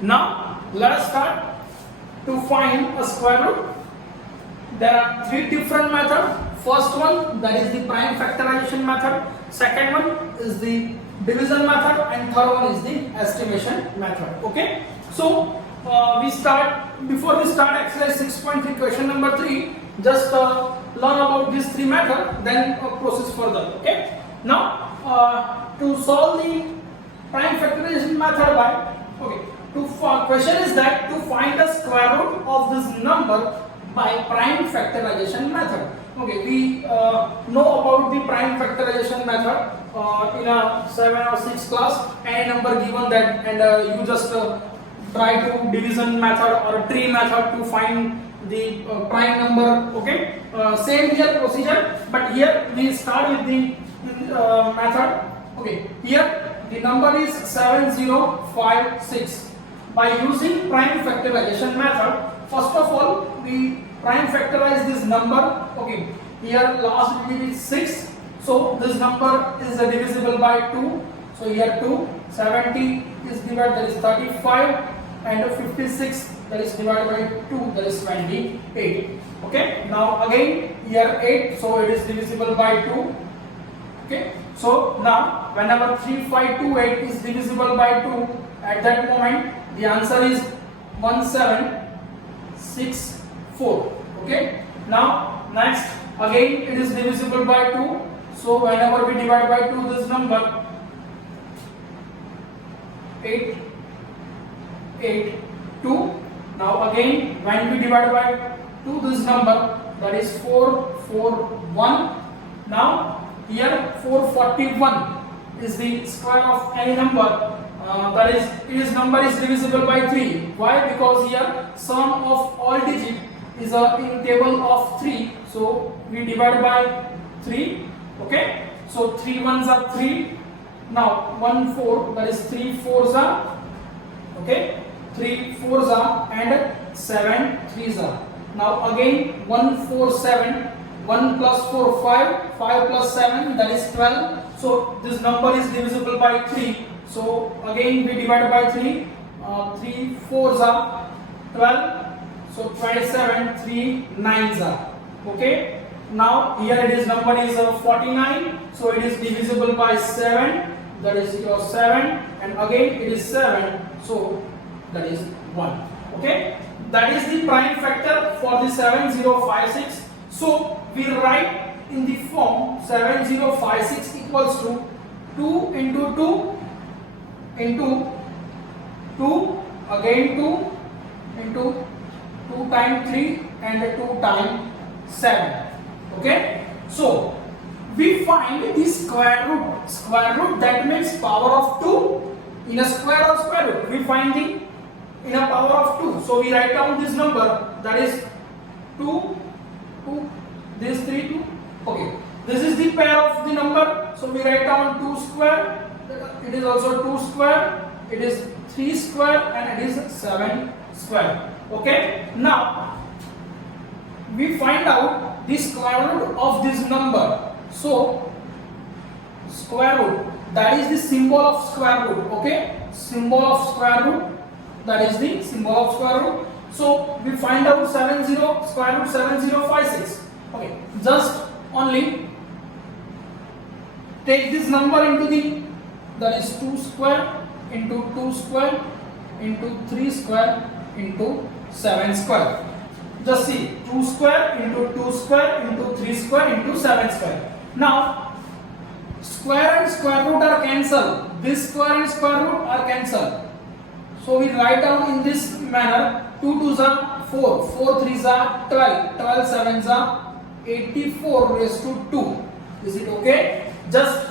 Now let us start to find a square root. There are three different methods. First one, that is the prime factorization method. Second one is the division method, and third one is the estimation method. Okay, so before we start exercise 6.3 question number 3, just learn about these three methods, then proceed further. Okay, now to solve the prime factorization method by question is that to find the square root of this number by prime factorization method. Okay, we know about the prime factorization method in a 7 or 6 class. Any number given that, and you just try to division method or tree method to find the prime number. Okay, same here procedure, but here we start with the method. Okay, here the number is 7056. By using prime factorization method, first of all we prime factorize this number. Okay, here last digit is 6, so this number is divisible by 2. So here 2, 70 is divided, that is 35, and 56, that is divided by 2, that is 28. Okay, now again here 8, so it is divisible by 2. Okay, so now whenever 3528 is divisible by 2, at that moment the answer is 1764. Okay, now next again it is divisible by 2, so whenever we divide by 2 this number 882. Now again when we divide by 2 this number, that is 441. Now here 441 is the square of any number. That is, its number is divisible by 3. Why? Because here sum of all digit is in table of 3. So we divide by 3. Okay. So 3 ones are 3. Now 1 4, that is 3 fours are. Okay. 3 fours are, and 7 threes are. Now again 1 4 7. 1 plus 4 5. 5 plus 7, that is 12. So this number is divisible by 3. So again we divide by 3. 3 fours are 12. So 27. 3 nines are. Okay. Now here it is number is 49. So it is divisible by 7. That is your 7. And again it is 7. So that is 1. Okay. That is the prime factor for the 7056. So we write in the form 7056 equals to 2 into 2 into 2, again 2 into 2 times 3 and 2 times 7. Okay, so we find the square root. Square root, that means power of 2 in a square of square root. We find the in a power of 2. So we write down this number, that is 2, 2, this 3, 2. Okay, this is the pair of the number. So we write down 2 square. It is also 2 square, it is 3 square, and it is 7 square. Okay, now we find out the square root of this number. So square root, that is the symbol of square root. Okay, symbol of square root, that is the symbol of square root. So we find out square root 7056. Okay, just only take this number into the, that is 2 square into 2 square into 3 square into 7 square. Just see, 2 square into 2 square into 3 square into 7 square. Now square and square root are cancelled. This square and square root are cancelled. So we write down in this manner: 2 2s are 4, 4 3s are 12, 12 7s are 84 raised to 2. Is it okay? Just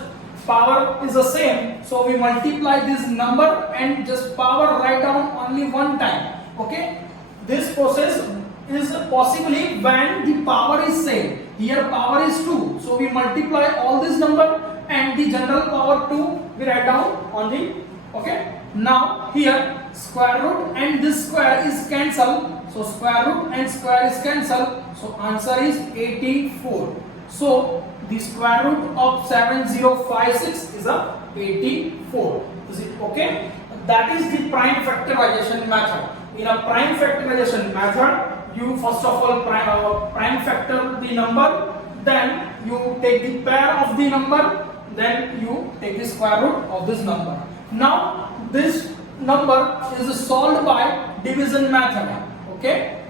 power is the same, so we multiply this number and just power write down only one time. Okay, this process is possibly when the power is same. Here power is 2, so we multiply all this number and the general power 2 we write down on the. Okay, now here square root and this square is cancelled, so square root and square is cancelled, so answer is 84. So the square root of 7056 is a 84. Is it okay? that is the prime factorization method. In a prime factorization method, you first of all prime factor the number, then you take the pair of the number, then you take the square root of this number. Now this number is solved by division method. Okay,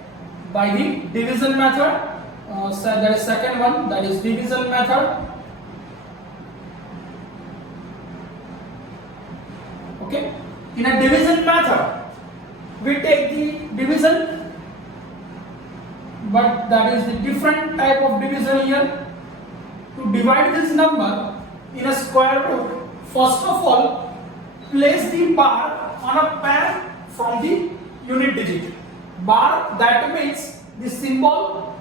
by the division method. So that is second one, that is division method. Okay, in a division method we take the division, but that is the different type of division here. To divide this number in a square root, first of all place the bar on a pair from the unit digit. Bar, that means the symbol,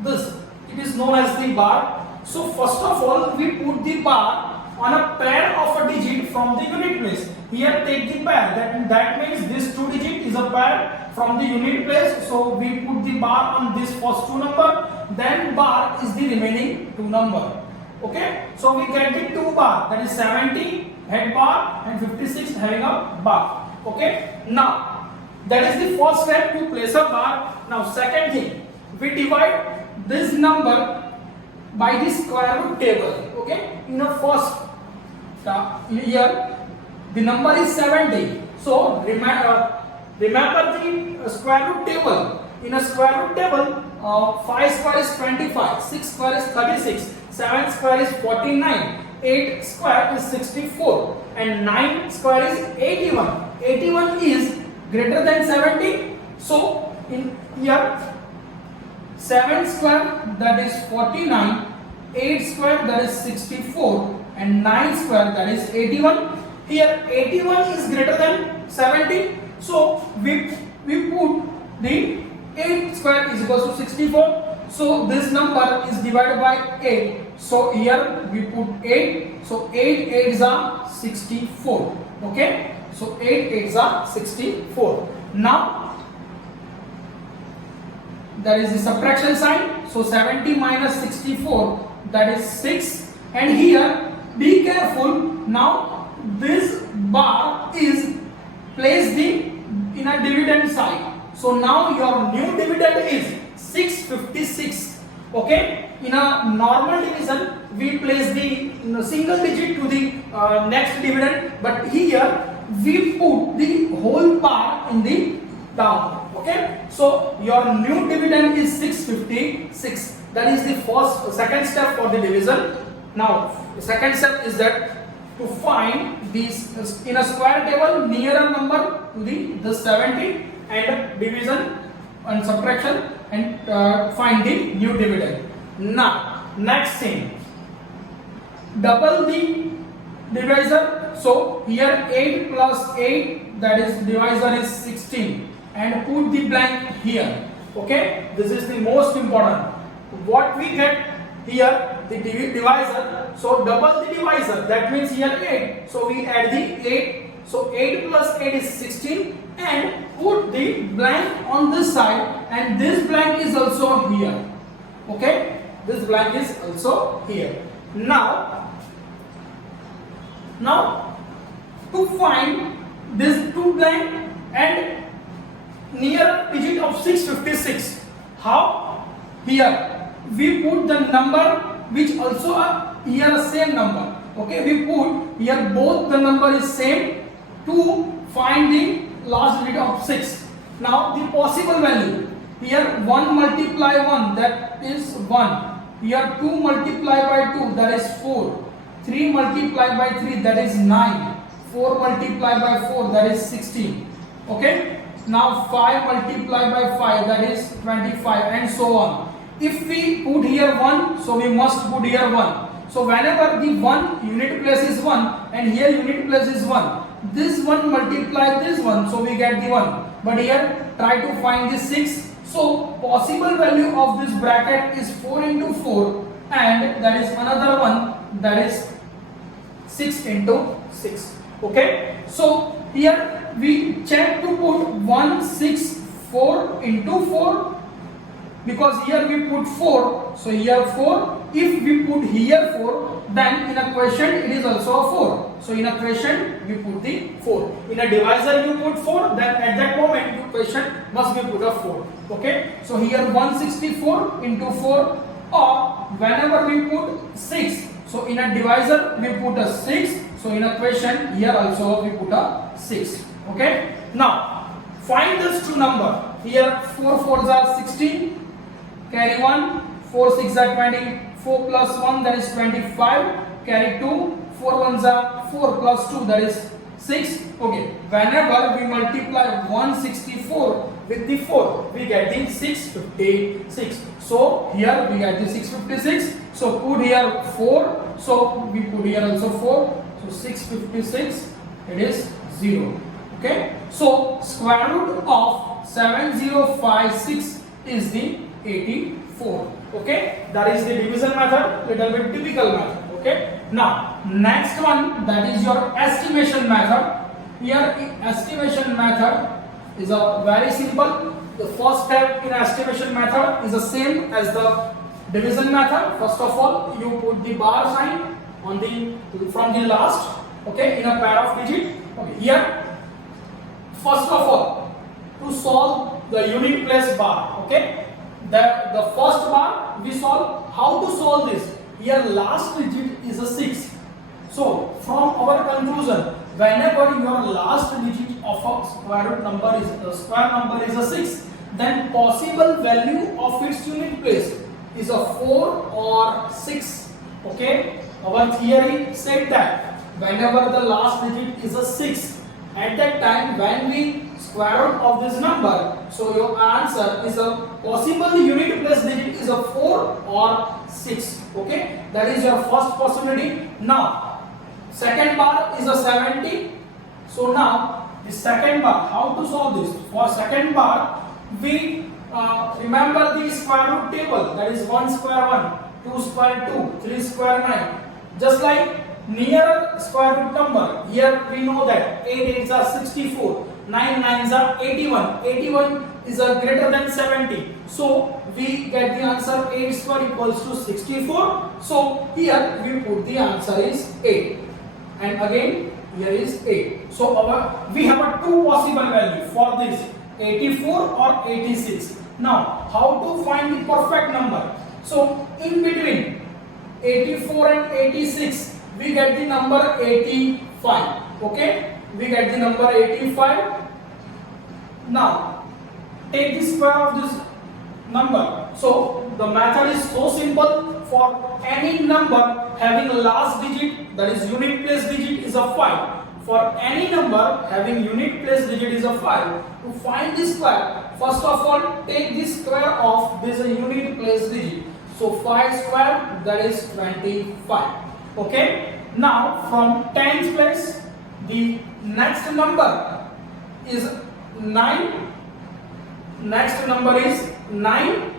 this, it is known as the bar. So first of all we put the bar on a pair of a digit from the unit place. Here take the pair, that means this 2 digit is a pair from the unit place. So we put the bar on this first 2 number, then bar is the remaining 2 number. Okay, so we get the 2 bar, that is 70 head bar and 56 having a bar. Okay, now that is the first step, to place a bar. Now second thing, we divide this number by the square root table. Okay, in a first here the number is 70. So remember the square root table. In a square root table, 5 square is 25, 6 square is 36, 7 square is 49, 8 square is 64, and 9 square is 81. 81 is greater than 70. So in here 7 square, that is 49, 8 square, that is 64, and 9 square, that is 81. Here 81 is greater than 70. So we put the 8 square is equal to 64. So this number is divided by 8. So here we put 8. So 8 8s are 64. Okay. So 8 8s are 64. Now there is the subtraction sign. So 70 minus 64, that is 6. And here be careful. Now this bar is placed in a dividend side. So now your new dividend is 656. Okay, in a normal division we place the single digit to the next dividend, but here we put the whole bar in the down. Okay, so your new dividend is 656. That is the second step for the division. Now the second step is that to find these in a square table nearer number to the 70, and division and subtraction, and find the new dividend. Now next thing, double the divisor. So here 8 plus 8, that is divisor is 16, and put the blank here. Okay, this is the most important. What we get here, the divisor. So double the divisor, that means here 8. So we add the 8. So 8 plus 8 is 16, and put the blank on this side, and this blank is also here. Okay, this blank is also here. Now to find this 2 blank and near digit of 656, how? Here we put the number which also are here same number. Okay, we put here both the number is same to find the last digit of 6. Now the possible value, here 1 multiply 1, that is 1. Here 2 multiply by 2, that is 4. 3 multiply by 3, that is 9. 4 multiply by 4, that is 16. Okay, now 5 multiply by 5, that is 25, and so on. If we put here 1, so we must put here 1. So whenever the 1 unit place is 1 and here unit place is 1, this 1 multiply this 1, so we get the 1. But here try to find the 6. So possible value of this bracket is 4 into 4, and that is another one, that is 6 into 6. Okay, so here we check to put 164 into 4, because here we put 4, so here 4, if we put here 4, then in a quotient it is also a 4. So in a quotient we put the 4. In a divisor you put 4, then at that moment your quotient must be put a 4. Okay. So here 164 into 4, or whenever we put 6. So in a divisor we put a 6. So in a quotient here also we put a 6. Okay. Now find these two number. Here 4 4s are 16. Carry 1. 4 6 are 20. 4 plus 1, that is 25. Carry 2. 4 1s are 4 plus 2, that is 6. Okay. Whenever we multiply 164 with the 4, we get the 656. So here we get the 656. So put here 4. So we put here also 4. So 656, it is 0. Okay. So square root of 7056 is the 84. Okay. That is the division method, little bit typical method. Okay. Now next one, that is your estimation method. Here estimation method is a very simple. The first step in estimation method is the same as the division method. First of all, you put the bar sign on the from the last, okay, in a pair of digit. Okay. Here first of all, to solve the unit place bar, okay, the first bar we solve. How to solve this? Here last digit is a 6. So from our conclusion, whenever your last digit of a square root number is a 6, then possible value of its unit place is a 4 or 6. Okay, our theory said that whenever the last digit is a 6, at that time when we square root of this number, so your answer is a possible unit place digit is a 4 or 6. Okay, that is your first possibility. Now second bar is a 70. So now the second bar, how to solve this? For second bar, we remember the square root table, that is 1 square 1, 2 square 2, 3 square 9. Just like near square root number, here we know that 8 8s are 64, 9 9s are 81. 81 is a greater than 70. So we get the answer 8 square equals to 64. So here we put the answer is 8. And again here is 8. So we have a two possible value for this, 84 or 86. Now how to find the perfect number? So in between 84 and 86 we get the number 85. Okay, we get the number 85. Now take the square of this number. So the method is so simple. For any number having a last digit, that is unit place digit, is a 5. For any number having unit place digit is a 5. To find the square, first of all take the square of this unit place digit. So 5 square, that is 25. Okay. Now from 10th place, the next number is 9. Next number is 9,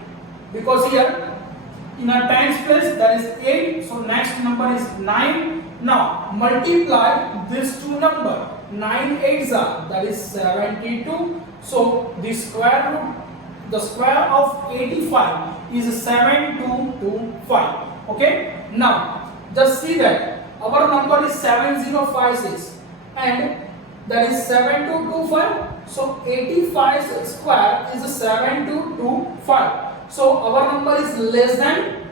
because here in a tens place that is 8. So next number is 9. Now multiply these two number. 9 8s are, that is 72. So the square of 85 is 7225. Okay. Now just see that our number is 7056 and that is 7225. So 85 square is 7225. So our number is less than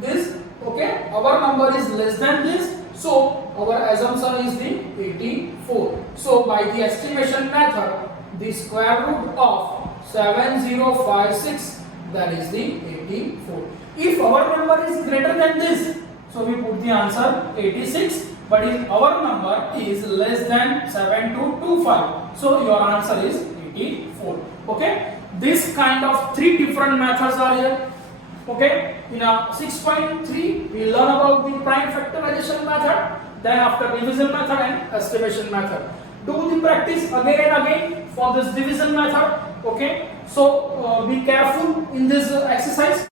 this. Okay, our number is less than this. So our assumption is the 84. So by the estimation method, the square root of 7056, that is the 84. If our number is greater than this, so we put the answer 86. But if our number is less than 7225, so your answer is 84. Okay. This kind of three different methods are here. Okay. In a 6.3, we learn about the prime factorization method. Then after division method and estimation method. Do the practice again and again for this division method. Okay. So be careful in this exercise.